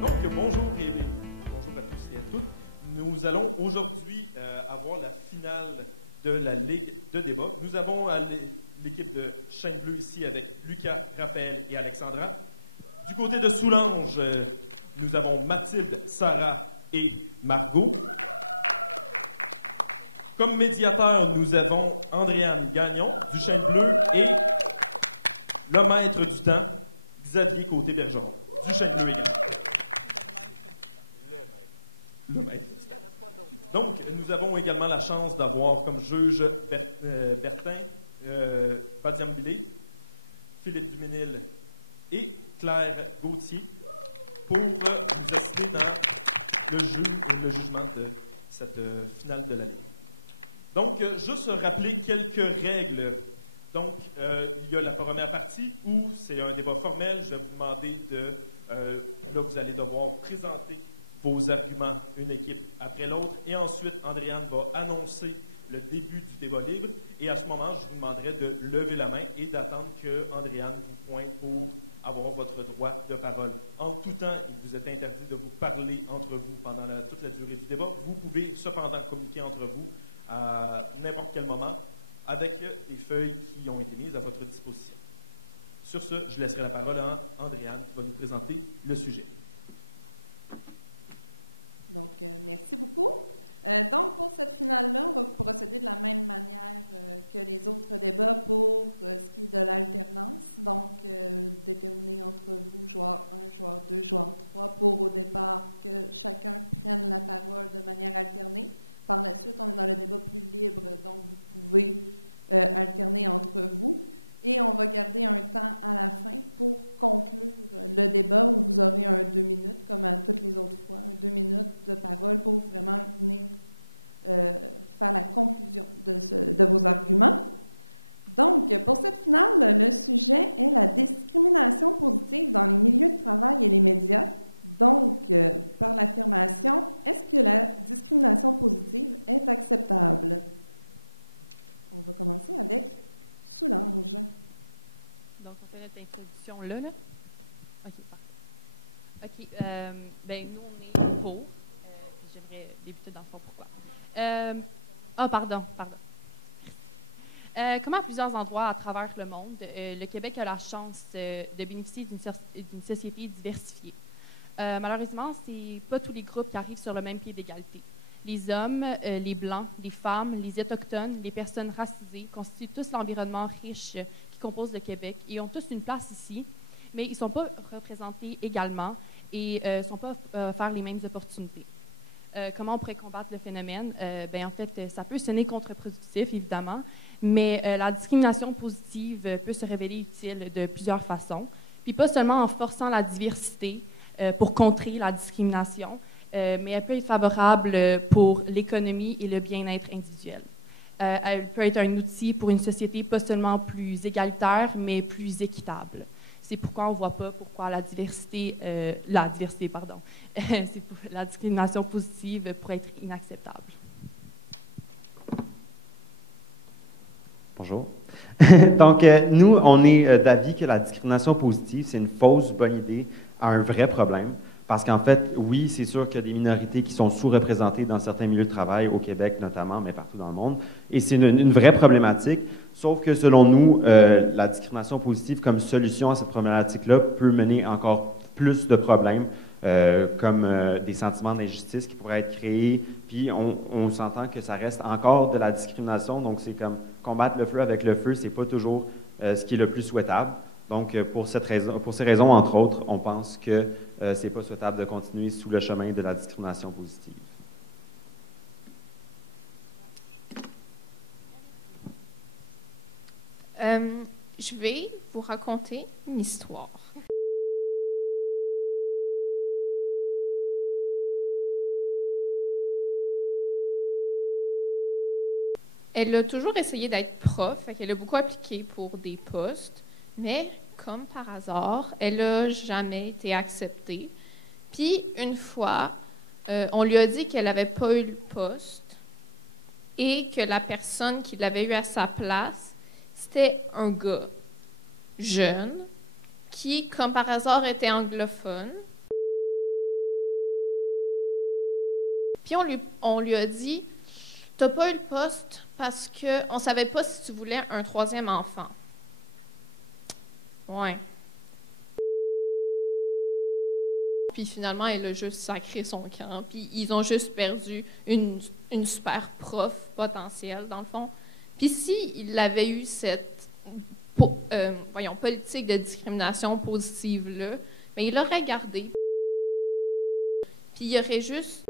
Donc, bonjour bonjour à tous et à toutes. Nous allons aujourd'hui avoir la finale de la Ligue de débat. Nous avons l'équipe de Chaîne Bleue ici avec Lucas, Raphaël et Alexandra. Du côté de Soulanges, nous avons Mathilde, Sarah et Margot. Comme médiateur, nous avons Andréane Gagnon du Chaîne Bleue et le maître du temps, Xavier Côté-Bergeron du Chaîne Bleue également. Le maître. Donc, nous avons également la chance d'avoir comme juge Bertin, Badiam-Bilé, Philippe Duménil et Claire Gauthier pour nous assister dans le jugement de cette finale de la Ligue. Donc, juste rappeler quelques règles. Donc, il y a la première partie où c'est un débat formel. Je vais vous demander là, vous allez devoir présenter vos arguments, une équipe après l'autre. Et ensuite, Andréane va annoncer le début du débat libre. Et à ce moment, je vous demanderai de lever la main et d'attendre que Andréane vous pointe pour avoir votre droit de parole. En tout temps, il vous est interdit de vous parler entre vous pendant toute la durée du débat. Vous pouvez cependant communiquer entre vous à n'importe quel moment avec des feuilles qui ont été mises à votre disposition. Sur ce, je laisserai la parole à Andréane qui va nous présenter le sujet. Donc, merci beaucoup. Donc, pour cette finale-là, on va procéder de la même manière que les autres débats pour ce qui est de l'alternance. Donc, déterminer entre vous, joueur 1, joueur 2, joueur 3, pour au départ que chacun prenne la parole de manière alternée. Par la suite, on est dans le débat plus libre, donc vous pouvez alterner entre vous. Et on va garder un temps à la fin pour conclure le débat où vous aurez un 2 minutes, comme à toutes les autres fois, un 2 minutes de parole pour vraiment venir faire la conclusion de vos arguments. Donc, pour cette finale, le sujet est la discrimination positive dans les milieux de travail et les médias. Donc, par l'affirmation, est-ce que la discrimination positive est acceptable? On va commencer avec Soulanges. Donc, on fait cette introduction-là, là? OK. Ben, nous, on est pour. J'aimerais débuter dans le fond pourquoi. Pardon. Comme à plusieurs endroits à travers le monde, le Québec a la chance de bénéficier d'une société diversifiée. Malheureusement, ce n'est pas tous les groupes qui arrivent sur le même pied d'égalité. Les hommes, les Blancs, les femmes, les Autochtones, les personnes racisées constituent tous l'environnement riche qui compose le Québec et ont tous une place ici, mais ils ne sont pas représentés également et ne sont pas offerts les mêmes opportunités. Comment on pourrait combattre le phénomène? En fait, ça peut sonner contre-productif, évidemment, mais la discrimination positive peut se révéler utile de plusieurs façons, puis pas seulement en forçant la diversité pour contrer la discrimination, mais elle peut être favorable pour l'économie et le bien-être individuel. Elle peut être un outil pour une société pas seulement plus égalitaire, mais plus équitable. C'est pourquoi on ne voit pas pourquoi la discrimination positive pourrait être inacceptable. Bonjour. Donc, nous, on est d'avis que la discrimination positive, c'est une fausse bonne idée à un vrai problème. Parce qu'en fait, oui, c'est sûr qu'il y a des minorités qui sont sous-représentées dans certains milieux de travail, au Québec notamment, mais partout dans le monde. Et c'est une vraie problématique, sauf que selon nous, la discrimination positive comme solution à cette problématique-là peut mener encore plus de problèmes, comme des sentiments d'injustice qui pourraient être créés. Puis on s'entend que ça reste encore de la discrimination, donc c'est comme combattre le feu avec le feu, c'est pas toujours ce qui est le plus souhaitable. Donc, pour ces raisons, entre autres, on pense que ce n'est pas souhaitable de continuer sous le chemin de la discrimination positive. Je vais vous raconter une histoire. Elle a toujours essayé d'être prof, elle a beaucoup appliqué pour des postes, mais comme par hasard, elle n'a jamais été acceptée. Puis, une fois, on lui a dit qu'elle n'avait pas eu le poste et que la personne qui l'avait eu à sa place, c'était un gars jeune qui, comme par hasard, était anglophone. Puis on lui a dit, t'as pas eu le poste parce qu'on savait pas si tu voulais un 3e enfant. Ouais. Puis finalement, elle a juste sacré son camp. Puis ils ont juste perdu une super prof potentielle, dans le fond. Puis s'il avait eu cette politique de discrimination positive-là, bien, il l'aurait gardé. Puis il y aurait juste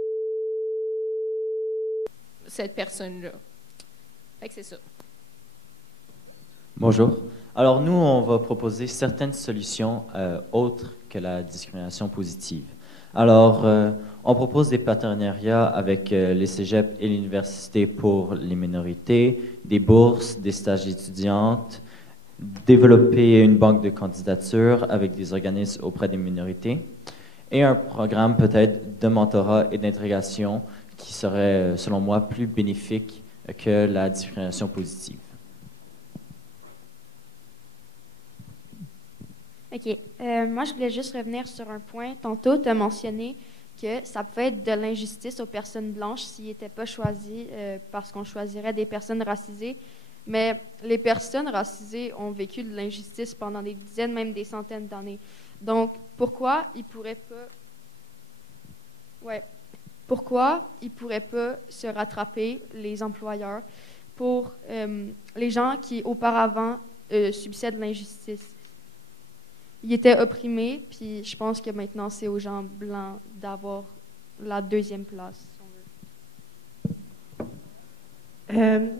cette personne-là. Fait que c'est ça. Bonjour. Alors nous, on va proposer certaines solutions autres que la discrimination positive. Alors, on propose des partenariats avec les cégeps et l'université pour les minorités, des bourses, des stages étudiantes, développer une banque de candidatures avec des organismes auprès des minorités et un programme peut-être de mentorat et d'intégration qui serait, selon moi, plus bénéfique que la discrimination positive. OK. Moi, je voulais juste revenir sur un point. Tantôt, tu as mentionné que ça pouvait être de l'injustice aux personnes blanches s'ils n'étaient pas choisis parce qu'on choisirait des personnes racisées. Mais les personnes racisées ont vécu de l'injustice pendant des dizaines, même des centaines d'années. Donc, pourquoi ils pourraient pas se rattraper, les employeurs, pour les gens qui, auparavant, subissaient de l'injustice? Ils étaient opprimés, puis je pense que maintenant, c'est aux gens blancs d'avoir la 2e place.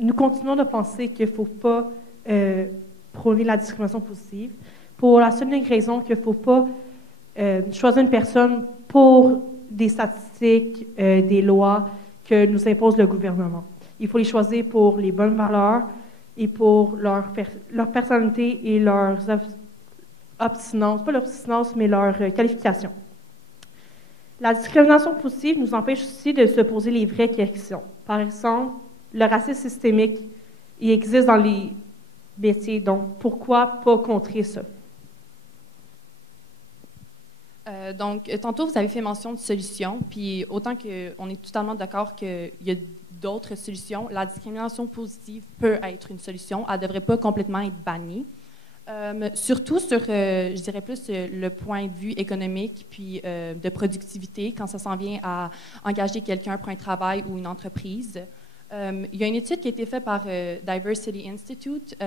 Nous continuons de penser qu'il ne faut pas prôner la discrimination positive pour la seule raison qu'il ne faut pas choisir une personne pour des statistiques, des lois que nous impose le gouvernement. Il faut les choisir pour les bonnes valeurs et pour leur personnalité et leurs obstinence, pas l'obstinence, mais leur qualification. La discrimination positive nous empêche aussi de se poser les vraies questions. Par exemple, le racisme systémique, il existe dans les métiers, donc pourquoi pas contrer ça? Donc, tantôt, vous avez fait mention de solutions, puis autant qu'on est totalement d'accord qu'il y a d'autres solutions, la discrimination positive peut être une solution. Elle ne devrait pas complètement être bannie. Surtout sur, je dirais plus, le point de vue économique puis de productivité, quand ça s'en vient à engager quelqu'un pour un travail ou une entreprise. Il y a une étude qui a été faite par Diversity Institute,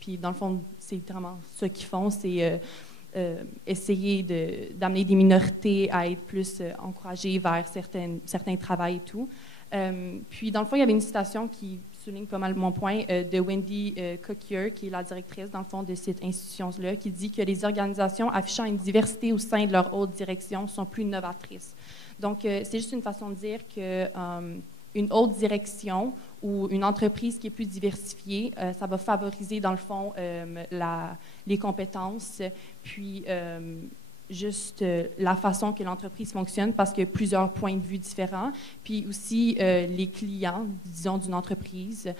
puis dans le fond, c'est vraiment ce qu'ils font, c'est essayer d'amener des minorités à être plus encouragées vers certains travails et tout. Puis dans le fond, il y avait une citation qui souligne pas mal mon point, de Wendy Coquier, qui est la directrice, dans le fond, de cette institution-là, qui dit que les organisations affichant une diversité au sein de leur haute direction sont plus novatrices. Donc, c'est juste une façon de dire que une haute direction ou une entreprise qui est plus diversifiée, ça va favoriser, dans le fond, les compétences, puis juste la façon que l'entreprise fonctionne parce qu'il y a plusieurs points de vue différents. Puis aussi, les clients, disons, d'une entreprise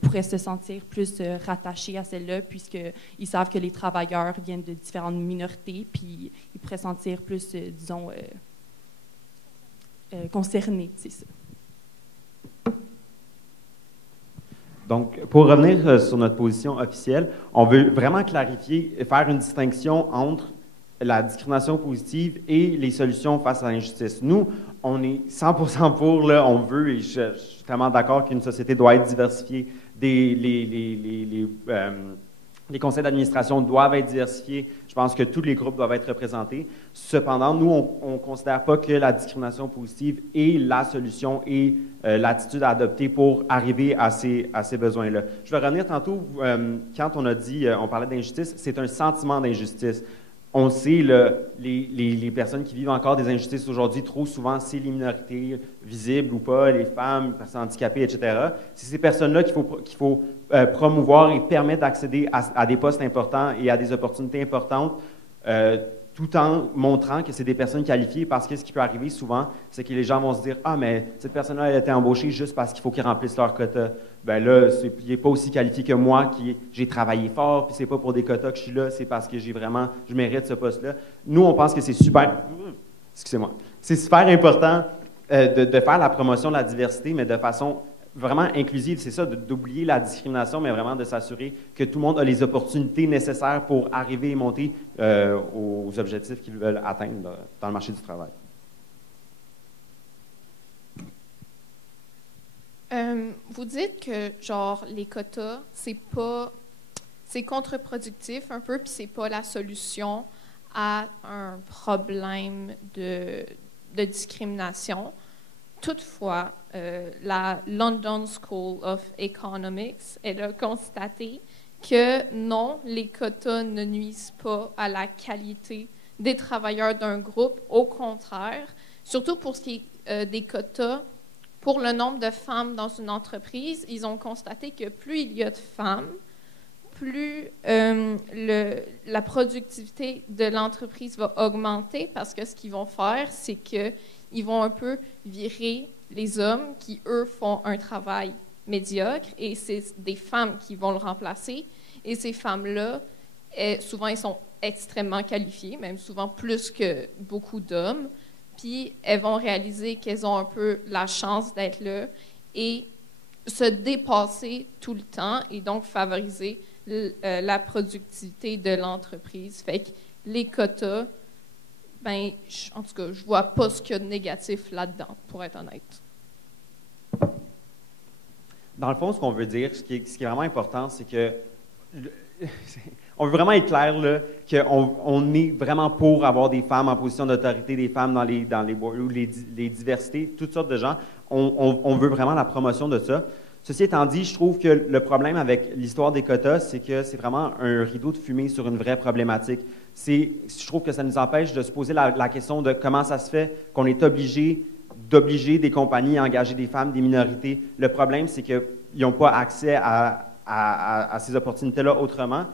pourraient se sentir plus rattachés à celle-là puisqu'ils savent que les travailleurs viennent de différentes minorités, puis ils pourraient se sentir plus, disons, concernés, c'est ça. Donc, pour revenir sur notre position officielle, on veut vraiment clarifier et faire une distinction entre la discrimination positive et les solutions face à l'injustice. Nous, on est 100% pour, là, on veut, et je suis tellement d'accord qu'une société doit être diversifiée, les conseils d'administration doivent être diversifiés, je pense que tous les groupes doivent être représentés. Cependant, nous, on ne considère pas que la discrimination positive est la solution et l'attitude à adopter pour arriver à ces besoins-là. Je vais revenir tantôt, quand on a dit, on parlait d'injustice, c'est un sentiment d'injustice. On sait, les personnes qui vivent encore des injustices aujourd'hui, trop souvent, c'est les minorités, visibles ou pas, les femmes, les personnes handicapées, etc. C'est ces personnes-là qu'il faut promouvoir et permettre d'accéder à des postes importants et à des opportunités importantes, tout en montrant que c'est des personnes qualifiées, parce que ce qui peut arriver souvent, c'est que les gens vont se dire « Ah, mais cette personne-là, elle a été embauchée juste parce qu'il faut qu'ils remplissent leur quota. » Ben là, il n'est pas aussi qualifié que moi, j'ai travaillé fort, puis c'est pas pour des quotas que je suis là, c'est parce que je mérite ce poste-là. Nous, on pense que c'est super... Excusez-moi. C'est super important de faire la promotion de la diversité, mais de façon vraiment inclusive. C'est ça, d'oublier la discrimination, mais vraiment de s'assurer que tout le monde a les opportunités nécessaires pour arriver et monter aux objectifs qu'ils veulent atteindre dans le marché du travail. Vous dites que, genre, les quotas, c'est contre-productif un peu, puis c'est pas la solution à un problème de discrimination. Toutefois, la London School of Economics, elle a constaté que non, les quotas ne nuisent pas à la qualité des travailleurs d'un groupe. Au contraire, surtout pour ce qui est des quotas, pour le nombre de femmes dans une entreprise, ils ont constaté que plus il y a de femmes, plus la productivité de l'entreprise va augmenter, parce que ce qu'ils vont faire, c'est qu'ils vont un peu virer les hommes qui, eux, font un travail médiocre, et c'est des femmes qui vont le remplacer. Et ces femmes-là, souvent, elles sont extrêmement qualifiées, même souvent plus que beaucoup d'hommes. Puis elles vont réaliser qu'elles ont un peu la chance d'être là et se dépasser tout le temps, et donc favoriser la productivité de l'entreprise. Fait que les quotas, ben, en tout cas, je vois pas ce qu'il y a de négatif là-dedans, pour être honnête. Dans le fond, ce qu'on veut dire, ce qui est vraiment important, c'est que on veut vraiment être clair là, qu'on est vraiment pour avoir des femmes en position d'autorité, des femmes dans les boardrooms, les diversités, toutes sortes de gens. On veut vraiment la promotion de ça. Ceci étant dit, je trouve que le problème avec l'histoire des quotas, c'est que c'est vraiment un rideau de fumée sur une vraie problématique. Je trouve que ça nous empêche de se poser la question de comment ça se fait qu'on est d'obliger des compagnies à engager des femmes, des minorités. Le problème, c'est qu'ils n'ont pas accès à ces opportunités-là autrement.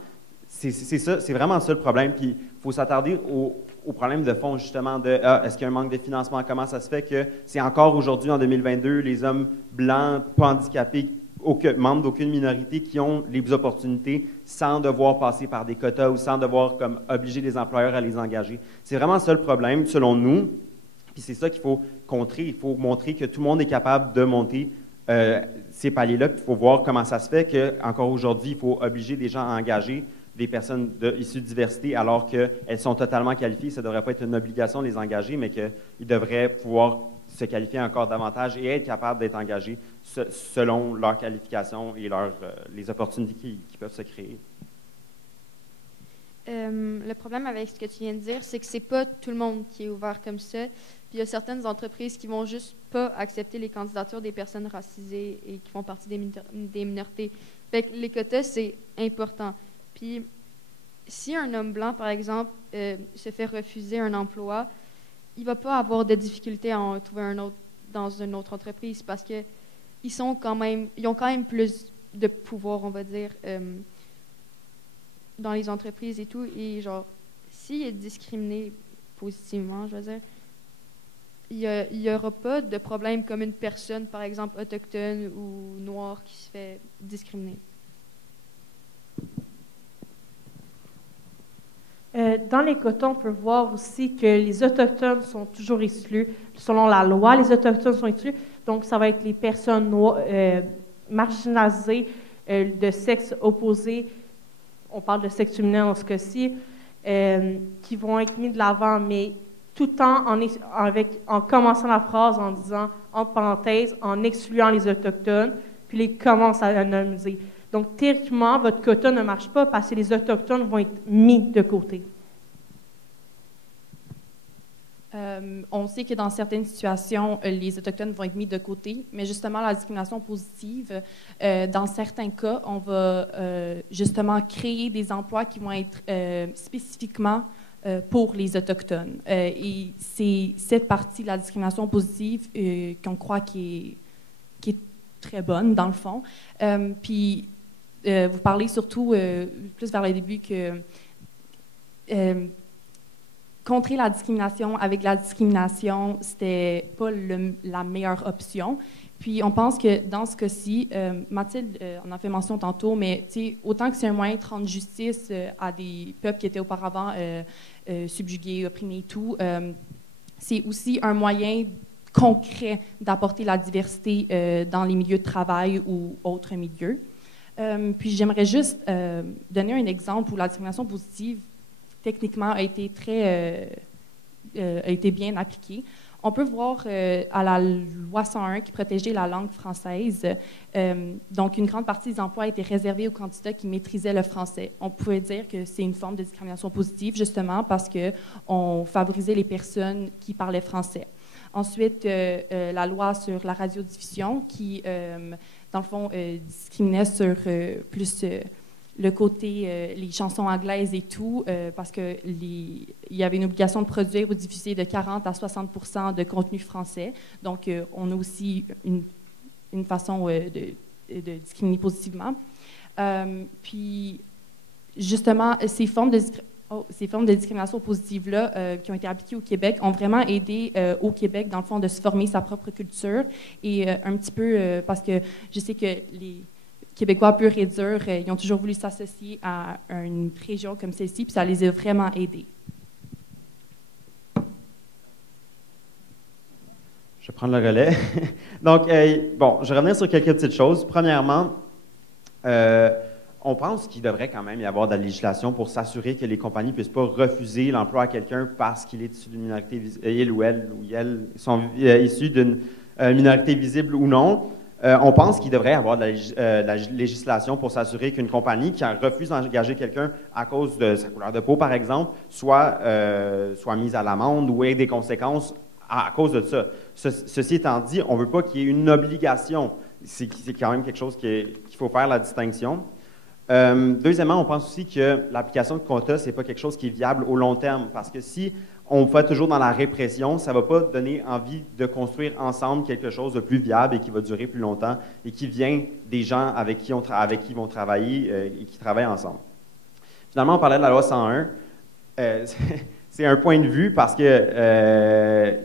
C'est vraiment ça le problème. Il faut s'attarder au problème de fond, justement, de est-ce qu'il y a un manque de financement? Comment ça se fait que c'est encore aujourd'hui, en 2022, les hommes blancs, pas handicapés, membres d'aucune minorité, qui ont les opportunités sans devoir passer par des quotas ou sans devoir comme, obliger les employeurs à les engager. C'est vraiment ça le problème, selon nous. Puis c'est ça qu'il faut contrer. Il faut montrer que tout le monde est capable de monter ces paliers-là. Puis il faut voir comment ça se fait qu'encore aujourd'hui, il faut obliger des gens à engager des personnes issues de diversité alors qu'elles sont totalement qualifiées. Ça ne devrait pas être une obligation de les engager, mais qu'ils devraient pouvoir se qualifier encore davantage et être capables d'être engagés selon leurs qualifications et les opportunités qui peuvent se créer. Le problème avec ce que tu viens de dire, c'est que c'est pas tout le monde qui est ouvert comme ça. Il y a certaines entreprises qui vont juste pas accepter les candidatures des personnes racisées et qui font partie des minorités. Fait que les quotas, c'est important. Puis, si un homme blanc, par exemple, se fait refuser un emploi, il ne va pas avoir de difficulté à en trouver un autre dans une autre entreprise, parce qu'ils ont quand même plus de pouvoir, on va dire, dans les entreprises et tout. Et genre, s'il est discriminé positivement, je veux dire, il n'y aura pas de problème comme une personne, par exemple, autochtone ou noire qui se fait discriminer. Dans les quotas, on peut voir aussi que les Autochtones sont toujours exclus. Selon la loi, les Autochtones sont exclus. Donc, ça va être les personnes noires, marginalisées, de sexe opposé. On parle de sexe féminin dans ce cas-ci, qui vont être mis de l'avant, mais tout le temps en commençant la phrase en disant, entre parenthèses, en excluant les Autochtones, puis les commence à anonymiser. Donc, théoriquement, votre quota ne marche pas parce que les Autochtones vont être mis de côté. On sait que dans certaines situations, les Autochtones vont être mis de côté, mais justement, la discrimination positive, dans certains cas, on va justement créer des emplois qui vont être spécifiquement pour les Autochtones. Et c'est cette partie de la discrimination positive qu'on croit qui est très bonne, dans le fond. Puis, vous parlez surtout, plus vers le début, que contrer la discrimination avec la discrimination, c'était pas la meilleure option. Puis, on pense que dans ce cas-ci, Mathilde en a fait mention tantôt, mais autant que c'est un moyen de rendre justice à des peuples qui étaient auparavant subjugués, opprimés et tout, c'est aussi un moyen concret d'apporter la diversité dans les milieux de travail ou autres milieux. Puis j'aimerais juste donner un exemple où la discrimination positive, techniquement, a été bien appliquée. On peut voir à la loi 101 qui protégeait la langue française, donc une grande partie des emplois étaient réservés aux candidats qui maîtrisaient le français. On pouvait dire que c'est une forme de discrimination positive, justement, parce qu'on favorisait les personnes qui parlaient français. Ensuite, la loi sur la radiodiffusion qui, dans le fond, discriminait sur plus le côté, les chansons anglaises et tout, parce qu'il y avait une obligation de produire ou de diffuser de 40 à 60% de contenu français. Donc, on a aussi une façon de discriminer positivement. Puis, justement, ces formes de discrimination positive-là qui ont été appliquées au Québec ont vraiment aidé au Québec, dans le fond, de se former sa propre culture. Et un petit peu, parce que je sais que les Québécois purs et durs, ils ont toujours voulu s'associer à une région comme celle-ci, puis ça les a vraiment aidés. Je vais prendre le relais. Donc, bon, je vais revenir sur quelques petites choses. Premièrement, on pense qu'il devrait quand même y avoir de la législation pour s'assurer que les compagnies ne puissent pas refuser l'emploi à quelqu'un parce qu'il est issu d'une minorité visible, il ou elles sont issus d'une minorité visible ou non. On pense qu'il devrait y avoir de la législation pour s'assurer qu'une compagnie qui refuse d'engager quelqu'un à cause de sa couleur de peau, par exemple, soit mise à l'amende ou ait des conséquences à cause de ça. Ceci étant dit, on ne veut pas qu'il y ait une obligation. C'est quand même quelque chose qu'il faut faire la distinction. Deuxièmement, on pense aussi que l'application de quotas, ce n'est pas quelque chose qui est viable au long terme, parce que si on va toujours dans la répression, ça ne va pas donner envie de construire ensemble quelque chose de plus viable et qui va durer plus longtemps et qui vient des gens avec qui ils vont travailler et qui travaillent ensemble. Finalement, on parlait de la loi 101. C'est un point de vue parce que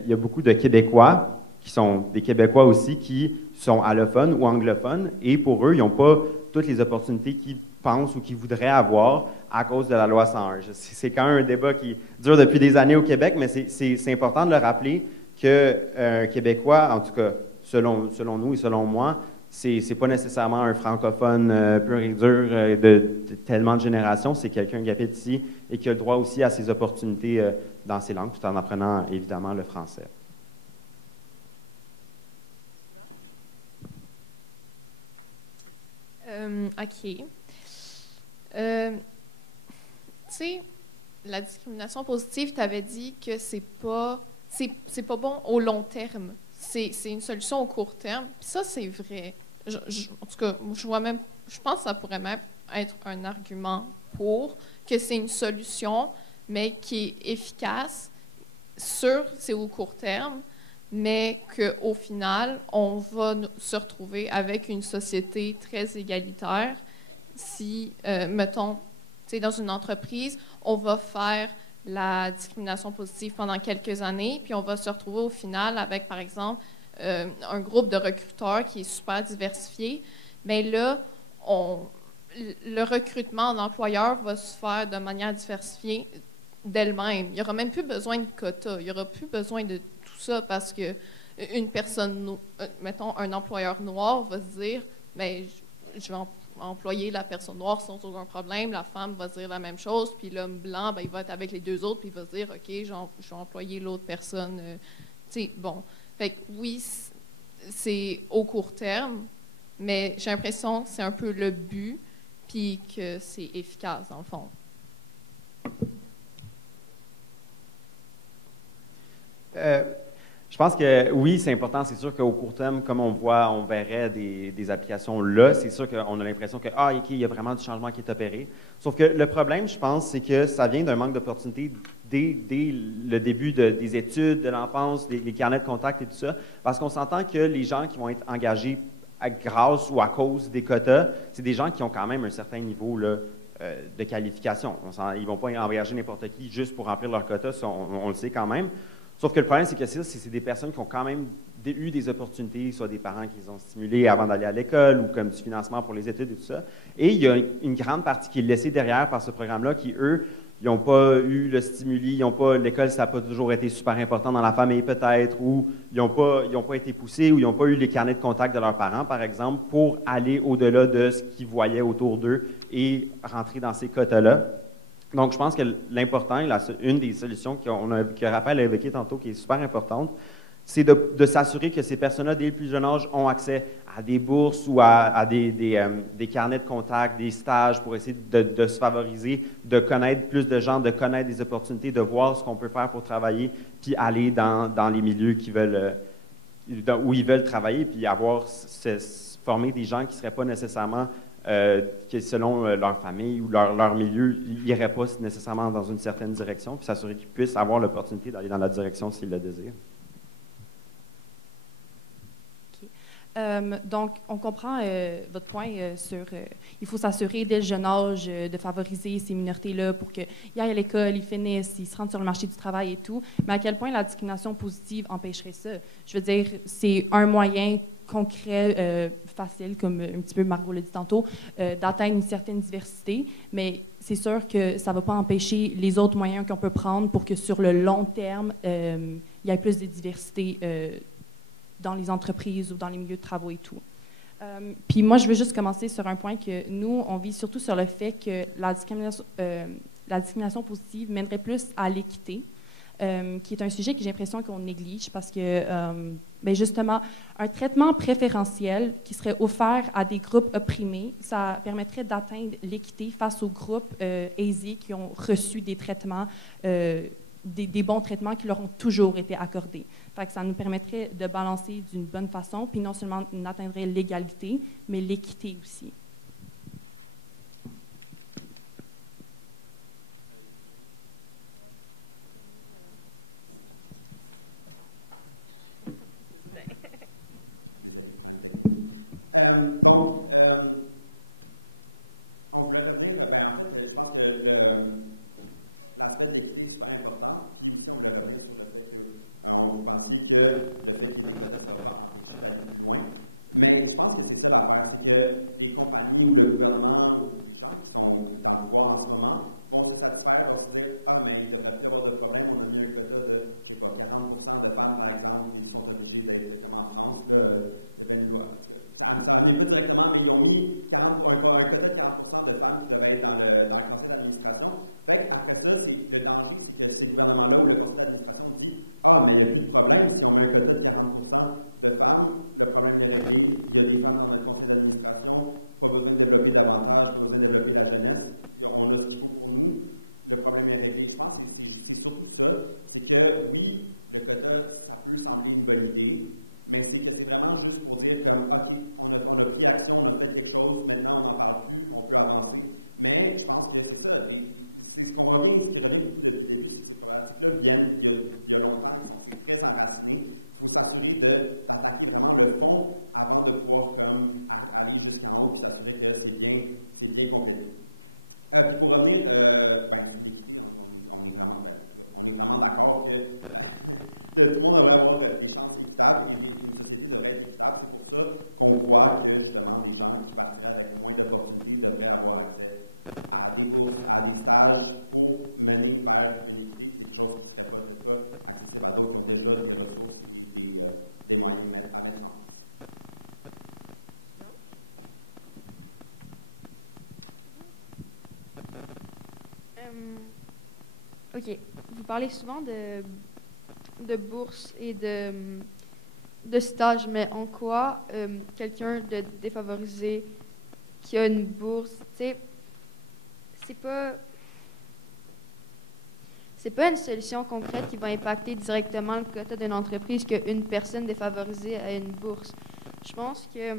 il y a beaucoup de Québécois qui sont des Québécois aussi qui sont allophones ou anglophones et pour eux, ils n'ont pas toutes les opportunités qu'ils pensent ou qu'ils voudraient avoir à cause de la loi 101. C'est quand même un débat qui dure depuis des années au Québec, mais c'est important de le rappeler qu'un Québécois, en tout cas selon nous et selon moi, c'est pas nécessairement un francophone pur et dur de tellement de générations, c'est quelqu'un qui habite ici et qui a le droit aussi à ses opportunités dans ses langues, tout en apprenant évidemment le français. OK. Tu sais, la discrimination positive, tu avais dit que c'est pas bon au long terme. C'est une solution au court terme. Puis ça, c'est vrai. En tout cas, je pense que ça pourrait même être un argument pour que c'est une solution, mais qui est efficace. Sûr, c'est au court terme, mais qu'au final, on va se retrouver avec une société très égalitaire si, mettons, tu sais, dans une entreprise, on va faire la discrimination positive pendant quelques années, puis on va se retrouver au final avec, par exemple, un groupe de recruteurs qui est super diversifié. Bien là, le recrutement d'employeurs va se faire de manière diversifiée d'elle-même. Il n'y aura même plus besoin de quotas, il n'y aura plus besoin de tout ça parce que une personne, mettons, un employeur noir va se dire, bien, je vais employer la personne noire sans aucun problème, la femme va se dire la même chose, puis l'homme blanc, ben, il va être avec les deux autres, puis il va se dire, OK, je vais employer l'autre personne. Tu sais, bon. Fait que oui, c'est au court terme, mais j'ai l'impression que c'est un peu le but, puis que c'est efficace, dans le fond. Je pense que oui, c'est important. C'est sûr qu'au court terme, comme on verrait des applications là, c'est sûr qu'on a l'impression que, OK, il y a vraiment du changement qui est opéré. Sauf que le problème, je pense, c'est que ça vient d'un manque d'opportunités dès le début des études, de l'enfance, des carnets de contact et tout ça. Parce qu'on s'entend que les gens qui vont être engagés grâce ou à cause des quotas, c'est des gens qui ont quand même un certain niveau là, de qualification. Ils ne vont pas engager n'importe qui juste pour remplir leur quota, ça, on le sait quand même. Sauf que le problème, c'est que c'est des personnes qui ont quand même eu des opportunités, soit des parents qui les ont stimulés avant d'aller à l'école ou comme du financement pour les études et tout ça. Et il y a une grande partie qui est laissée derrière par ce programme-là qui, eux, ils n'ont pas eu le stimuli, l'école, ça n'a pas toujours été super important dans la famille peut-être, ou ils n'ont pas été poussés, ou ils n'ont pas eu les carnets de contact de leurs parents, par exemple, pour aller au-delà de ce qu'ils voyaient autour d'eux et rentrer dans ces quotas-là. Donc, je pense que l'important, une des solutions que Raphaël a évoquées tantôt, qui est super importante, c'est de s'assurer que ces personnes-là, dès le plus jeune âge, ont accès à des bourses ou à des carnets de contact, des stages pour essayer de se favoriser, de connaître plus de gens, de connaître des opportunités, de voir ce qu'on peut faire pour travailler, puis aller dans les milieux où ils veulent travailler, puis former des gens qui ne seraient pas nécessairement, qui selon leur famille ou leur milieu, ils n'iraient pas nécessairement dans une certaine direction, puis s'assurer qu'ils puissent avoir l'opportunité d'aller dans la direction s'ils le désirent. Donc, on comprend votre point sur il faut s'assurer dès le jeune âge de favoriser ces minorités-là pour qu'ils aillent à l'école, ils finissent, ils se rendent sur le marché du travail et tout. Mais à quel point la discrimination positive empêcherait ça? Je veux dire, c'est un moyen concret, facile, comme un petit peu Margot l'a dit tantôt, d'atteindre une certaine diversité, mais c'est sûr que ça ne va pas empêcher les autres moyens qu'on peut prendre pour que sur le long terme, il y ait plus de diversité dans les entreprises ou dans les milieux de travaux et tout. Puis moi, je veux juste commencer sur un point que nous, on vise surtout sur le fait que la discrimination positive mènerait plus à l'équité, qui est un sujet que j'ai l'impression qu'on néglige parce que, justement, un traitement préférentiel qui serait offert à des groupes opprimés, ça permettrait d'atteindre l'équité face aux groupes aisés qui ont reçu des traitements, des bons traitements qui leur ont toujours été accordés. Fait que ça nous permettrait de balancer d'une bonne façon, puis non seulement on atteindrait l'égalité, mais l'équité aussi. Désolé, problème technique. On voulait revenir, en fait, je pense que l'aspect de l'équité est super important, puis aussi on voulait revenir sur le fait que vous pensiez que le fait qu'il y ait des quotas, ça ne va pas empêcher d'aller plus loin. Mais je pense que c'est ça l'affaire, c'est que les compagnies ou le gouvernement ou les gens qui sont dans le pouvoir en ce moment vont se satisfaire, vont se dire « Ah, mais il ne devrait plus y avoir de problème, on a mis un quota de, je sais pas, 40% de femmes, par exemple, puis ils sont obligés d'être comme en France, là, il y avait une loi, en tout cas, ça ne vient pas directement, mais ils ont mis un quota de 40% de femmes qui devaient être dans le conseil d'administration. Fait qu'après ça, le danger, c'est que ces gouvernements-là ou le conseil d'administration dit « Ah, mais il n'y a plus de problème, si on met un quota de 40% de femmes, le problème est réglé, il y a des femmes dans notre conseil d'administration, pas besoin de développer davantage, pas besoin de développer la jeunesse, on a ce qu'il faut pour nous, le problème est réglé. » Je pense que c'est surtout ça, c'est que oui, le quota, ça peut sembler une bonne idée, mais c'est que c'est vraiment juste pour dire comme, OK, on a pris action, on a fait quelque chose, maintenant on n'en parle plus, on peut avancer. Mais je pense que c'est ça, ce qui revient beaucoup depuis le début, c'est que ces problématiques-là viennent il y a longtemps, c'est très enraciné. Il faut s'assurer d'attaquer vraiment le fond avant de pouvoir comme, aller jusqu'en haut puis s'assurer que c'est bien complété. Puis pour revenir sur l'équité, on est vraiment d'accord que tout le monde devrait avoir des chances équitables et une société devrait être équitable. C'est pour ça qu'on croit que justement des gens qui partiraient avec moins d'opportunités devraient avoir accès à des bourses, à des stages pour mener vers une équité. C'est quelque chose qui ne serait peut-être pas accessible à d'autres qui ont déjà des ressources et des moyens à mettre en place. OK. Vous parlez souvent de bourses et de stages, mais en quoi quelqu'un de défavorisé qui a une bourse, tu sais, c'est pas une solution concrète qui va impacter directement le quota d'une entreprise qu'une personne défavorisée a une bourse. Je pense qu'il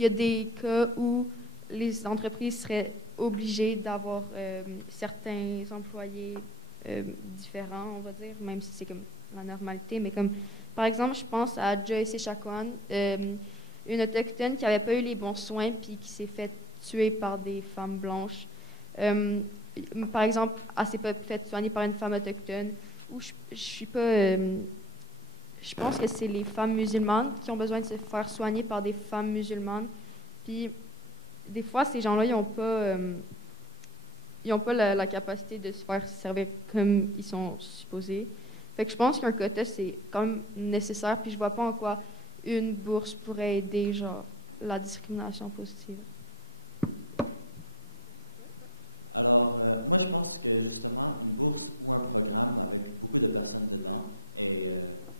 y a des cas où les entreprises seraient obligées d'avoir certains employés différents, on va dire, même si c'est comme la normalité, mais comme, par exemple, je pense à Joyce Echaquan, une autochtone qui n'avait pas eu les bons soins puis qui s'est fait tuer par des femmes blanches. Par exemple, elle s'est pas fait soigner par une femme autochtone. Ou je suis pas... je pense que c'est les femmes musulmanes qui ont besoin de se faire soigner par des femmes musulmanes. Puis, des fois, ces gens-là, ils n'ont pas... ils n'ont pas la capacité de se faire servir comme ils sont supposés. Fait que je pense qu'un quota, c'est quand même nécessaire, puis je vois pas en quoi une bourse pourrait aider, genre, la discrimination positive. Alors, moi, je pense que justement, une bourse ou un programme avec beaucoup de personnes dedans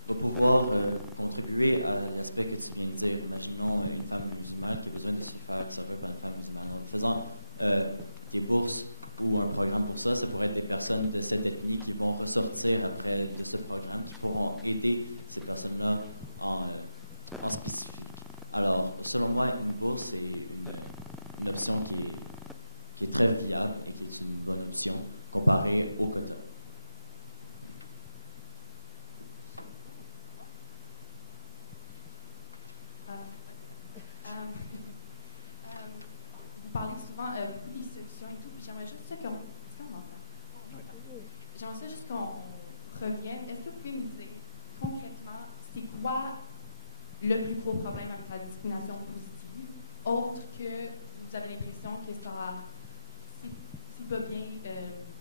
va pouvoir contribuer à l'aspect que tu viens de dire. Imaginons une femme musulmane qui a besoin de se faire servir par une femme musulmane. En faisant des bourses ou un programme pour ça, ça pourrait être des personnes de cette ethnie qui vont ressortir après de ce programme, qui pourront aider ces personnes-là en spécifique. Alors, selon moi, une bourse, c'est une option qui est très viable et qui est une bonne option comparée au quota. Vous parlez souvent beaucoup des solutions et tout, puis j'aimerais juste ça qu'on... Est-ce qu'on entend? J'aimerais ça juste qu'on revienne. Est-ce que vous pouvez me dire concrètement, c'est quoi le plus gros problème avec la discrimination positive, autre que vous avez l'impression que ça... C'est pas bien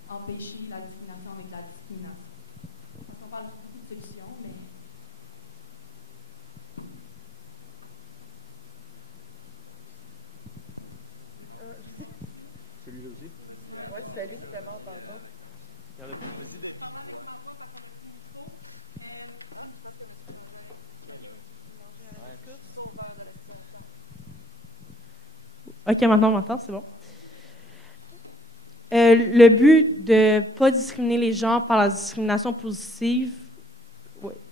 empêcher la discrimination avec la discrimination? Parce qu'on parle beaucoup de solutions, mais... Parlant avec ma voix parce qu'on a plus de micro. Je pense que M. Bélanger est sauveur de la situation. OK, maintenant on m'entend, c'est bon. Le but de ne pas discriminer les gens par la discrimination positive,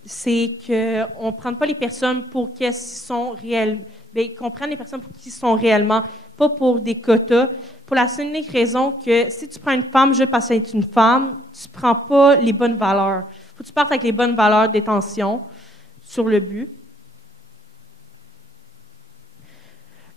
c'est qu'on ne prenne pas les personnes pour qui elles sont réelles, mais qu'on prenne les personnes pour qui sont réellement, pas pour des quotas, pour la seule unique raison que si tu prends une femme juste parce qu'elle est une femme, tu ne prends pas les bonnes valeurs. Il faut que tu partes avec les bonnes valeurs d'intention sur le but.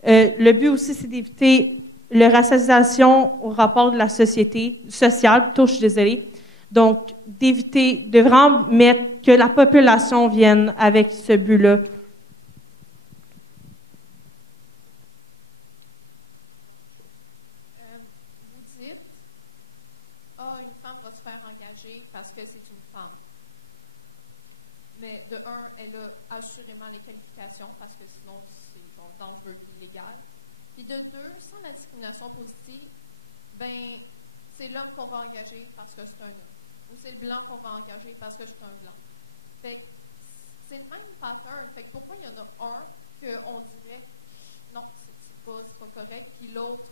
Le but aussi, c'est d'éviter la racialisation au rapport de la société, sociale, plutôt, je suis désolée. Donc, d'éviter, de vraiment mettre que la population vienne avec ce but-là. Vous dites, une femme va se faire engager parce que c'est une femme. Mais de un, elle a assurément les qualifications parce que sinon c'est genre dangereux et illégal. Puis de deux, sans la discrimination positive, ben c'est l'homme qu'on va engager parce que c'est un homme. Ou c'est le blanc qu'on va engager parce que c'est un blanc. Fait que c'est le même pattern. Fait que pourquoi il y en a un qu'on dirait non, c'est pas correct, puis l'autre,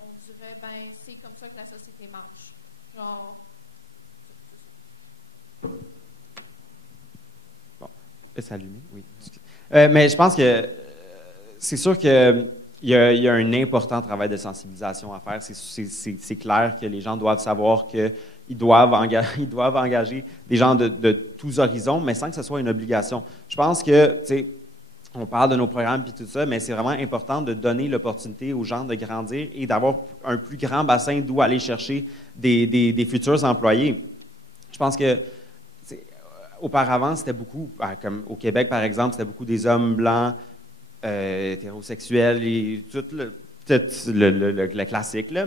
on dirait ben c'est comme ça que la société marche. Genre, c'est ça. Mais je pense que c'est sûr qu'il y a un important travail de sensibilisation à faire. C'est clair que les gens doivent savoir qu'ils doivent engager des gens de tous horizons, mais sans que ce soit une obligation. Je pense que, tu sais, on parle de nos programmes et tout ça, mais c'est vraiment important de donner l'opportunité aux gens de grandir et d'avoir un plus grand bassin d'où aller chercher des futurs employés. Je pense que auparavant, c'était beaucoup, comme au Québec par exemple, c'était beaucoup des hommes blancs, hétérosexuels et tout le classique, là,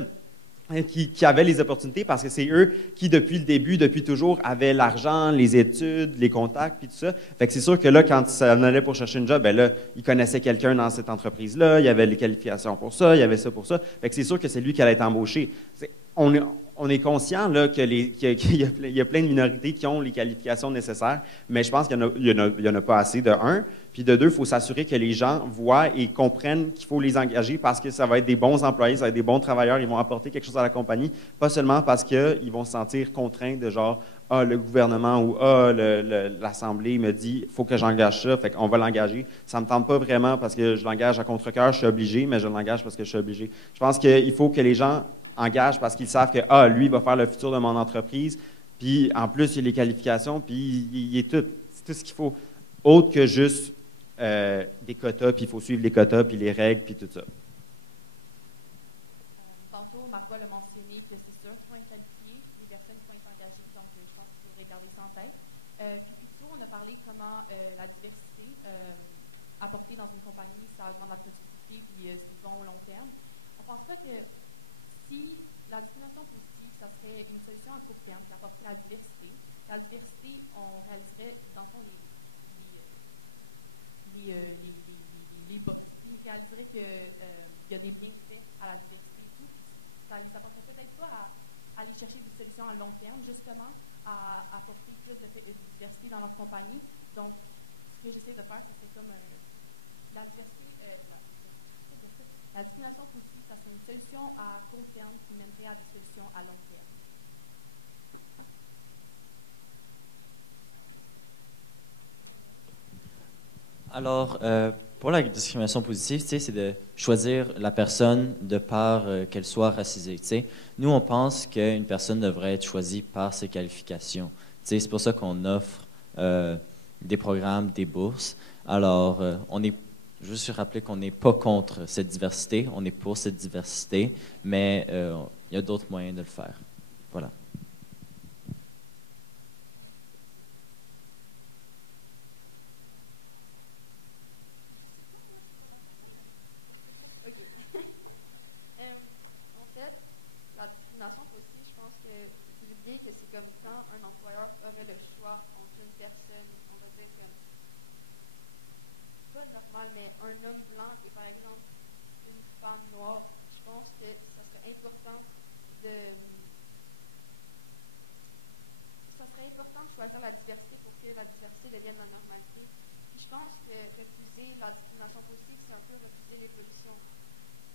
qui avaient les opportunités parce que c'est eux qui, depuis le début, depuis toujours, avaient l'argent, les études, les contacts, puis tout ça. Fait que c'est sûr que là, quand ça en allait pour chercher une job, ben là, ils connaissaient quelqu'un dans cette entreprise-là, il y avait les qualifications pour ça, il y avait ça pour ça. Fait que c'est sûr que c'est lui qui allait être embauché. On est conscient là, qu'il y a plein de minorités qui ont les qualifications nécessaires, mais je pense qu'il n'y en a pas assez, de un. Puis de deux, il faut s'assurer que les gens voient et comprennent qu'il faut les engager parce que ça va être des bons employés, ça va être des bons travailleurs, ils vont apporter quelque chose à la compagnie, pas seulement parce qu'ils vont se sentir contraints de genre « Ah, le gouvernement » ou « Ah, l'Assemblée me dit « Il faut que j'engage ça, fait qu'on va l'engager. » Ça ne me tente pas vraiment parce que je l'engage à contre-cœur, je suis obligé, mais je l'engage parce que je suis obligé. Je pense qu'il faut que les gens engagent parce qu'ils savent que « Ah, lui, il va faire le futur de mon entreprise. » Puis en plus, il y a les qualifications, puis il est tout. C'est tout ce qu'il faut. Autre que juste des quotas, puis il faut suivre les quotas, puis les règles, puis tout ça. Tantôt, Margot l'a mentionné que c'est sûr qu'ils vont être qualifiés, les personnes qui vont être engagées, donc je pense qu'il faudrait garder ça en tête. Puis plus tôt, on a parlé comment la diversité apportée dans une compagnie, ça augmente la productivité, puis c'est bon au long terme. On ne pense pas que Si la discrimination positive, ça serait une solution à court terme qui apporterait la diversité. La diversité, on réaliserait, dans le fond, les boss. Ils réaliseraient qu'il y a des bienfaits à la diversité et tout, puis ça les apporterait peut-être pas à aller chercher des solutions à long terme, justement, à apporter plus de diversité dans leur compagnie. Donc, ce que j'essaie de faire, c'est comme la diversité, la discrimination positive, ça serait une solution à court terme qui mènerait à des solutions à long terme. Alors, pour la discrimination positive, c'est de choisir la personne de par qu'elle soit racisée. T'sais. Nous, on pense qu'une personne devrait être choisie par ses qualifications. C'est pour ça qu'on offre des programmes, des bourses. Alors, je veux juste rappeler qu'on n'est pas contre cette diversité, on est pour cette diversité, mais il y a d'autres moyens de le faire. Voilà. En fait, la discrimination positive, je pense que vous oubliez que c'est comme quand un employeur aurait le choix entre une personne, on va dire comme, pas normal, mais un homme blanc et par exemple une femme noire. Je pense que ça serait important de choisir la diversité pour que la diversité devienne la normalité. Puis je pense que refuser la discrimination positive, c'est un peu refuser l'évolution.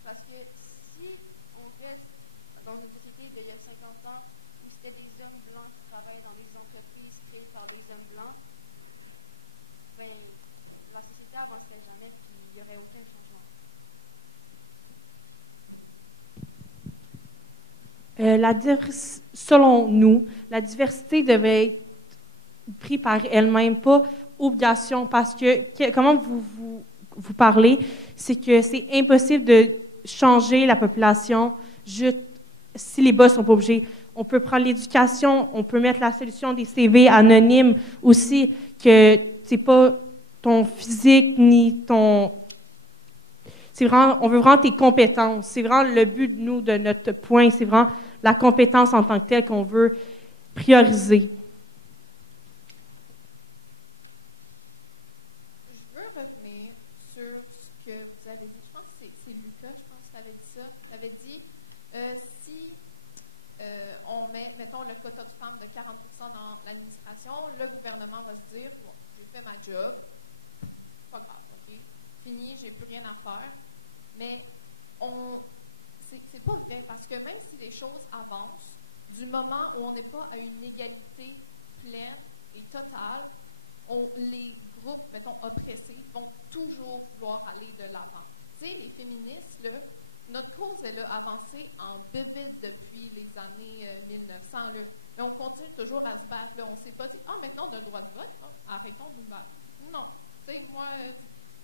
Parce que si on reste dans une société d'il y a 50 ans où c'était des hommes blancs qui travaillent dans des entreprises créées par des hommes blancs, ben, la société n'avancerait jamais puis il n'y aurait aucun changement. Selon nous, la diversité devait être prise par elle-même, pas obligation, parce que comment vous parlez, c'est que c'est impossible de changer la population juste si les boss sont pas obligés. On peut prendre l'éducation, on peut mettre la solution des CV anonymes aussi, que c'est pas ton physique ni ton... C'est vraiment, on veut vraiment tes compétences. C'est vraiment le but de nous, de notre point, c'est vraiment la compétence en tant que telle qu'on veut prioriser. Je veux revenir sur ce que vous avez dit. Je pense que c'est Lucas, je pense, qui avait dit ça. Il avait dit, si on met, mettons, le quota de femmes de 40% dans l'administration, le gouvernement va se dire, bon, j'ai fait ma job, pas grave, OK, fini, j'ai plus rien à faire. Mais c'est pas vrai, parce que même si les choses avancent, du moment où on n'est pas à une égalité pleine et totale, les groupes, mettons, oppressés, vont toujours vouloir aller de l'avant. Tu sais, les féministes, là, notre cause, elle a avancé en bébête depuis les années 1900, là. Mais on continue toujours à se battre, là. On s'est pas dit, maintenant on a le droit de vote, arrêtons de nous battre. Non. Tu sais, moi,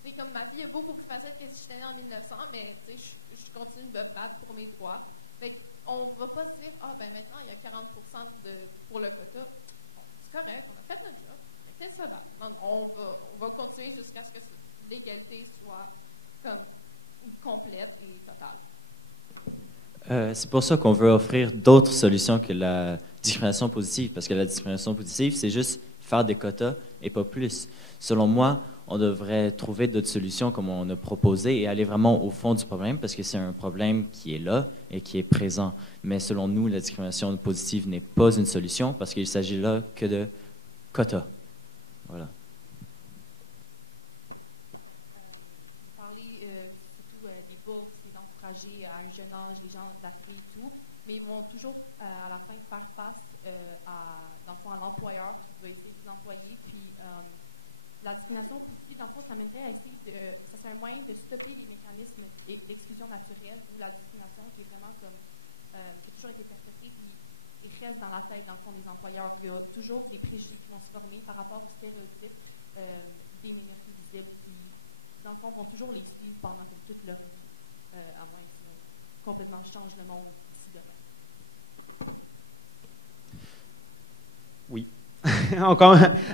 c'est comme ma vie est beaucoup plus facile que si j'étais née en 1900, mais tu sais, je continue de me battre pour mes droits. Fait qu'on va pas se dire, maintenant il y a 40% pour le quota. Bon, c'est correct, on a fait notre job. Arrêtez ça là. Non, on va continuer jusqu'à ce que l'égalité soit comme complète et totale. C'est pour ça qu'on veut offrir d'autres solutions que la discrimination positive, parce que la discrimination positive, c'est juste faire des quotas et pas plus. Selon moi, on devrait trouver d'autres solutions comme on a proposé et aller vraiment au fond du problème, parce que c'est un problème qui est là et qui est présent. Mais selon nous, la discrimination positive n'est pas une solution, parce qu'il s'agit là que de quotas. Voilà. Parler surtout des bourses et d'encourager à un jeune âge les gens d'arriver et tout, mais ils vont toujours à la fin faire face dans le fond, à l'employeur qui va essayer de les employer, puis la discrimination positive, dans le fond, ça mènerait à essayer ça serait un moyen de stopper les mécanismes d'exclusion naturelle ou la discrimination qui est vraiment comme qui a toujours été perpétrée et reste dans la tête, dans le fond, des employeurs. Il y a toujours des préjugés qui vont se former par rapport aux stéréotypes des minorités visibles qui, dans le fond, vont toujours les suivre pendant toute leur vie, à moins que ça complètement change le monde d'ici demain. Oui.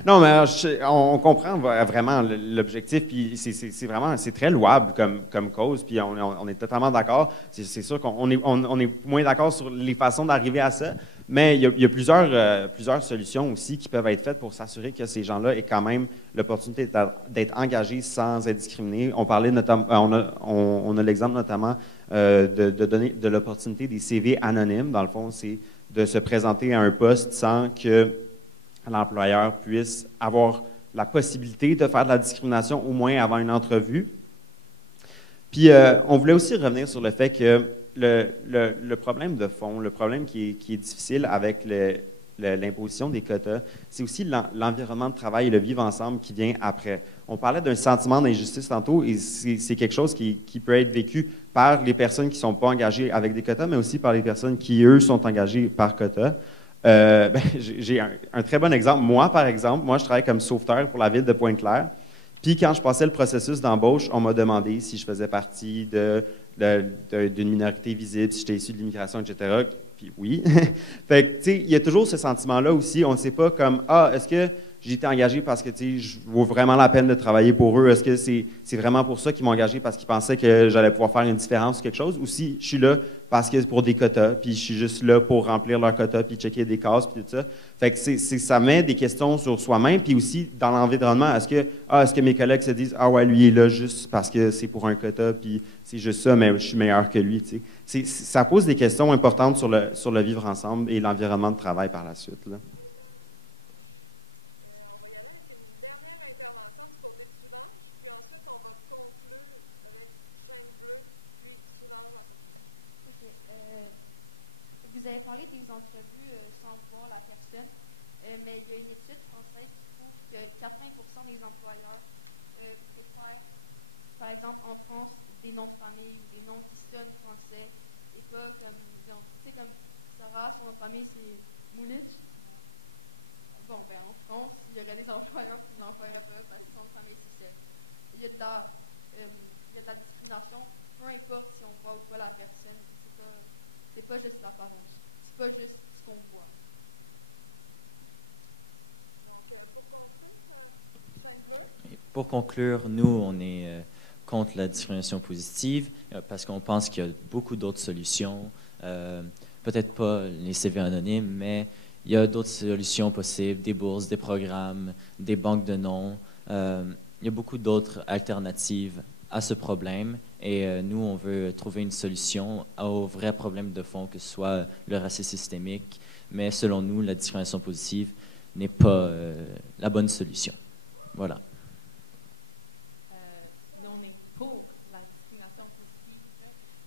Non, mais on comprend vraiment l'objectif, puis c'est très louable comme cause, puis on est totalement d'accord. C'est sûr qu'on est moins d'accord sur les façons d'arriver à ça, mais il y a plusieurs solutions aussi qui peuvent être faites pour s'assurer que ces gens-là aient quand même l'opportunité d'être engagés sans être discriminés. On parlait notamment, on a l'exemple notamment de donner de l'opportunité des CV anonymes. Dans le fond, c'est de se présenter à un poste sans que l'employeur puisse avoir la possibilité de faire de la discrimination, au moins avant une entrevue. Puis, on voulait aussi revenir sur le fait que le problème de fond, le problème qui est difficile avec l'imposition des quotas, c'est aussi l'environnement de travail et le vivre ensemble qui vient après. On parlait d'un sentiment d'injustice tantôt, et c'est quelque chose qui peut être vécu par les personnes qui ne sont pas engagées avec des quotas, mais aussi par les personnes qui, eux, sont engagées par quotas. J'ai un très bon exemple. Moi, par exemple, je travaille comme sauveteur pour la ville de Pointe-Claire. Puis quand je passais le processus d'embauche, on m'a demandé si je faisais partie d'une minorité visible, si j'étais issu de l'immigration, etc. Puis oui. Fait que, tu sais, il y a toujours ce sentiment-là aussi. On ne sait pas comme, est-ce que j'ai été engagé parce que, tu sais, je vaux vraiment la peine de travailler pour eux? Est-ce que c'est vraiment pour ça qu'ils m'ont engagé parce qu'ils pensaient que j'allais pouvoir faire une différence ou quelque chose? Ou si je suis là parce que c'est pour des quotas, puis je suis juste là pour remplir leurs quotas, puis checker des cases, puis tout ça. Fait que ça met des questions sur soi-même, puis aussi dans l'environnement. Est-ce que mes collègues se disent, ah ouais, lui il est là juste parce que c'est pour un quota, puis c'est juste ça, mais je suis meilleur que lui, tu sais. Ça pose des questions importantes sur le vivre ensemble et l'environnement de travail par la suite, là. On va y aller avec une dernière intervention du côté de Soulanges, puis ensuite on va conclure avec Chaîne Bleue, puis Soulanges en conclusion. OK. Vous avez parlé des entrevues sans voir la personne, mais il y a une étude française qui prouve que 80% des employeurs préfèrent, par exemple en France, des noms de famille ou des noms qui sonnent français et pas comme, tu sais, comme Sarah, son nom de famille c'est Moulich. Bon, ben en France, il y aurait des employeurs qui ne l'emploieraient pas parce que son nom de famille c'est ça. Il y a de la discrimination, peu importe si on voit ou pas la personne, c'est pas juste l'apparence, c'est pas juste ce qu'on voit. Donc, pour conclure, Chaîne Bleue. Pour conclure, nous, on est contre la discrimination positive parce qu'on pense qu'il y a beaucoup d'autres solutions. Peut-être pas les CV anonymes, mais il y a d'autres solutions possibles, des bourses, des programmes, des banques de noms. Il y a beaucoup d'autres alternatives à ce problème et nous, on veut trouver une solution au vrai problème de fond, que ce soit le racisme systémique, mais selon nous, la discrimination positive n'est pas la bonne solution. Voilà. On est pour la discrimination positive,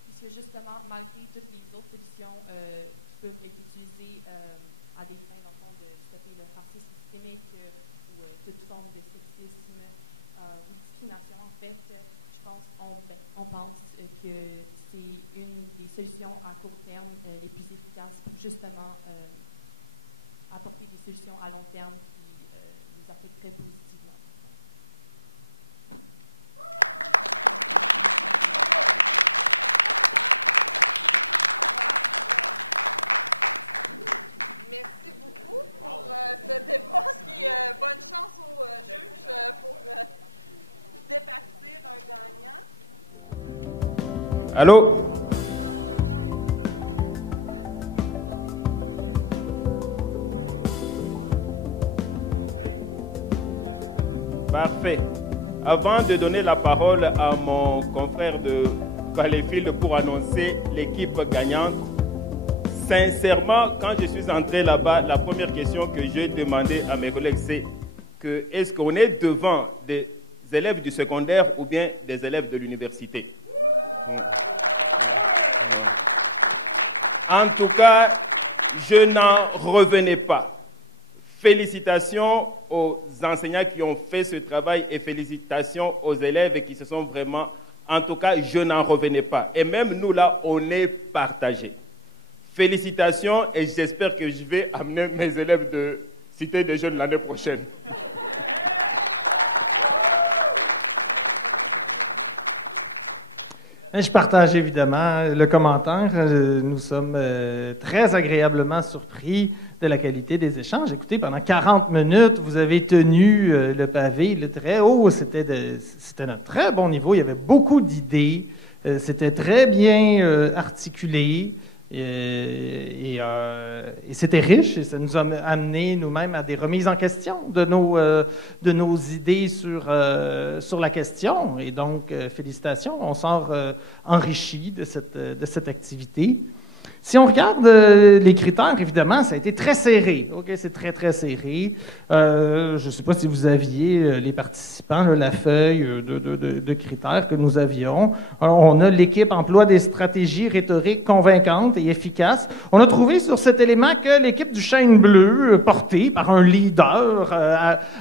puisque justement, malgré toutes les autres solutions qui peuvent être utilisées à des fins, dans le fond, de stopper le racisme systémique ou toute forme de sexisme ou discrimination, en fait, je pense, on pense que c'est une des solutions à court terme les plus efficaces pour justement apporter des solutions à long terme qui nous affecteraient positivement. Merci beaucoup pour ce débat. Puis, bonne chance aux juges pour départir un gagnant. Allô? Parfait. Avant de donner la parole à mon confrère de Valleyfield pour annoncer l'équipe gagnante, sincèrement, quand je suis entré là-bas, la première question que j'ai demandé à mes collègues, c'est que est-ce qu'on est devant des élèves du secondaire ou bien des élèves de l'université? En tout cas, je n'en revenais pas. Félicitations aux enseignants qui ont fait ce travail et félicitations aux élèves qui se sont vraiment... En tout cas, je n'en revenais pas. Et même nous, là, on est partagés. Félicitations et j'espère que je vais amener mes élèves de Cité des Jeunes l'année prochaine. Je partage évidemment le commentaire. Nous sommes très agréablement surpris de la qualité des échanges. Écoutez, pendant 40 minutes, vous avez tenu le pavé, le très haut. C'était d'un très bon niveau. Il y avait beaucoup d'idées. C'était très bien articulé. Et c'était riche et ça nous a amené nous-mêmes à des remises en question de nos idées sur la question. Et donc, félicitations, on sort enrichi de cette activité. Si on regarde les critères, évidemment, ça a été très serré. OK, c'est très, très serré. Je ne sais pas si vous aviez, les participants, là, la feuille de critères que nous avions. Alors, on a l'équipe emploie des stratégies rhétoriques convaincantes et efficaces. On a trouvé sur cet élément que l'équipe du Chêne Bleu, portée par un leader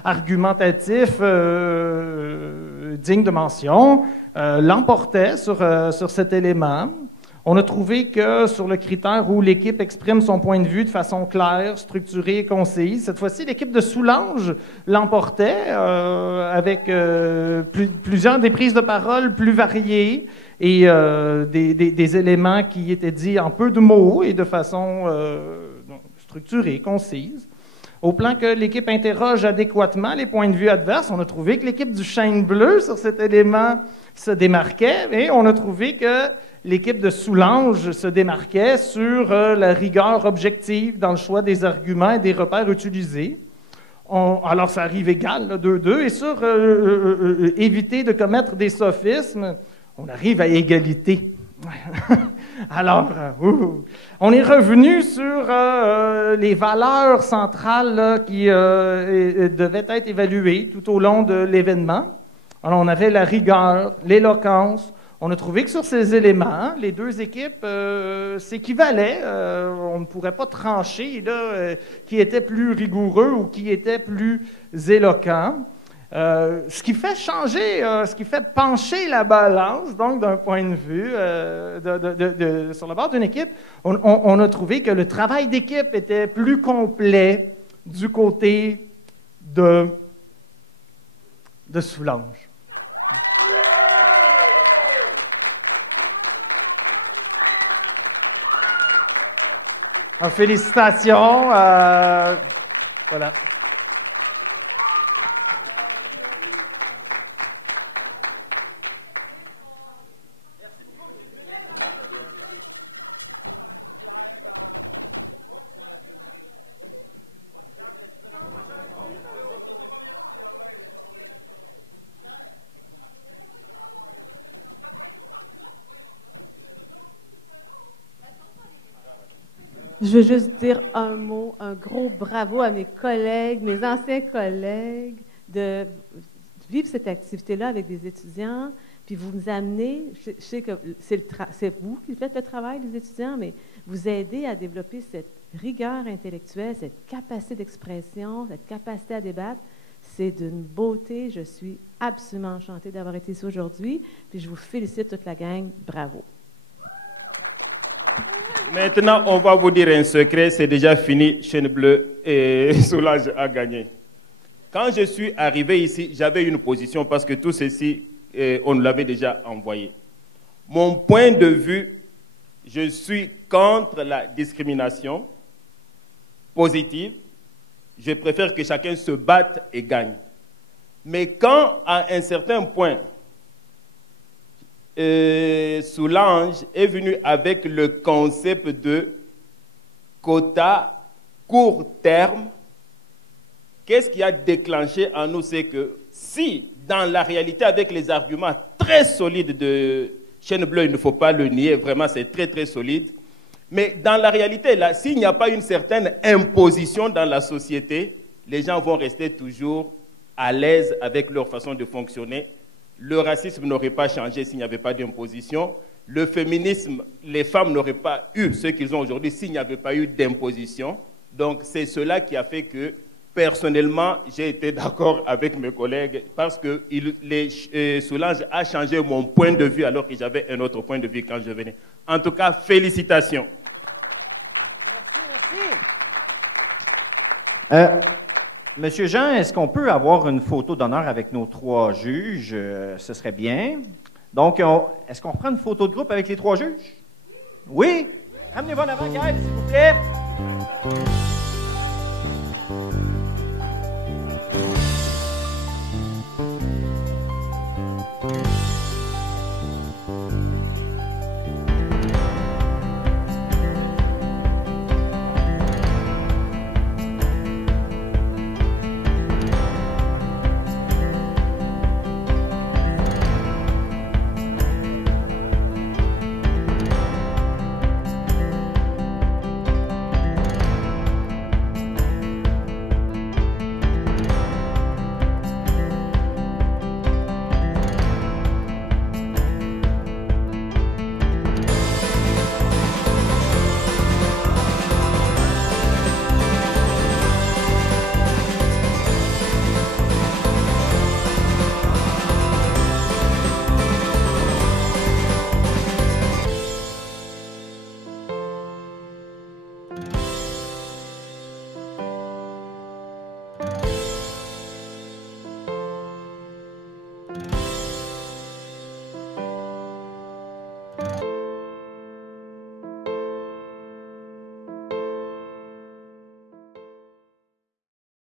argumentatif digne de mention, l'emportait sur cet élément. On a trouvé que sur le critère où l'équipe exprime son point de vue de façon claire, structurée et concise, cette fois-ci, l'équipe de Soulanges l'emportait avec plusieurs des prises de parole plus variées et des éléments qui étaient dits en peu de mots et de façon structurée, concise. Au plan que l'équipe interroge adéquatement les points de vue adverses, on a trouvé que l'équipe du Chêne Bleu sur cet élément se démarquait et on a trouvé que l'équipe de Soulanges se démarquait sur la rigueur objective dans le choix des arguments et des repères utilisés. Alors, ça arrive égal, 2-2. Et sur éviter de commettre des sophismes, on arrive à égalité. Alors, on est revenu sur les valeurs centrales là, qui devaient être évaluées tout au long de l'événement. Alors, on avait la rigueur, l'éloquence. On a trouvé que sur ces éléments, les deux équipes s'équivalaient. On ne pourrait pas trancher là, qui était plus rigoureux ou qui était plus éloquent. Ce qui fait changer, ce qui fait pencher la balance, donc d'un point de vue sur la base d'une équipe, on a trouvé que le travail d'équipe était plus complet du côté de Soulanges. Félicitations. Voilà. Je veux juste dire un mot, un gros bravo à mes collègues, mes anciens collègues, de vivre cette activité-là avec des étudiants, puis vous nous amenez, je sais que c'est vous qui faites le travail des étudiants, mais vous aidez à développer cette rigueur intellectuelle, cette capacité d'expression, cette capacité à débattre. C'est d'une beauté, je suis absolument enchantée d'avoir été ici aujourd'hui, puis je vous félicite toute la gang, bravo. Maintenant, on va vous dire un secret, c'est déjà fini, Chêne Bleu et Soulanges a gagné. Quand je suis arrivé ici, j'avais une position parce que tout ceci, on l'avait déjà envoyé. Mon point de vue, je suis contre la discrimination positive. Je préfère que chacun se batte et gagne. Mais quand, à un certain point, Soulanges est venu avec le concept de quota court terme, qu'est-ce qui a déclenché en nous? C'est que si, dans la réalité, avec les arguments très solides de Chêne Bleu, il ne faut pas le nier, vraiment c'est très très solide, mais dans la réalité, là, s'il n'y a pas une certaine imposition dans la société, les gens vont rester toujours à l'aise avec leur façon de fonctionner. Le racisme n'aurait pas changé s'il n'y avait pas d'imposition. Le féminisme, les femmes n'auraient pas eu ce qu'ils ont aujourd'hui s'il n'y avait pas eu d'imposition. Donc c'est cela qui a fait que, personnellement, j'ai été d'accord avec mes collègues parce que Soulanges a changé mon point de vue alors que j'avais un autre point de vue quand je venais. En tout cas, félicitations. Monsieur Jean, est-ce qu'on peut avoir une photo d'honneur avec nos trois juges? Ce serait bien. Donc, est-ce qu'on prend une photo de groupe avec les 3 juges? Oui? Amenez-vous la baguette, s'il vous plaît.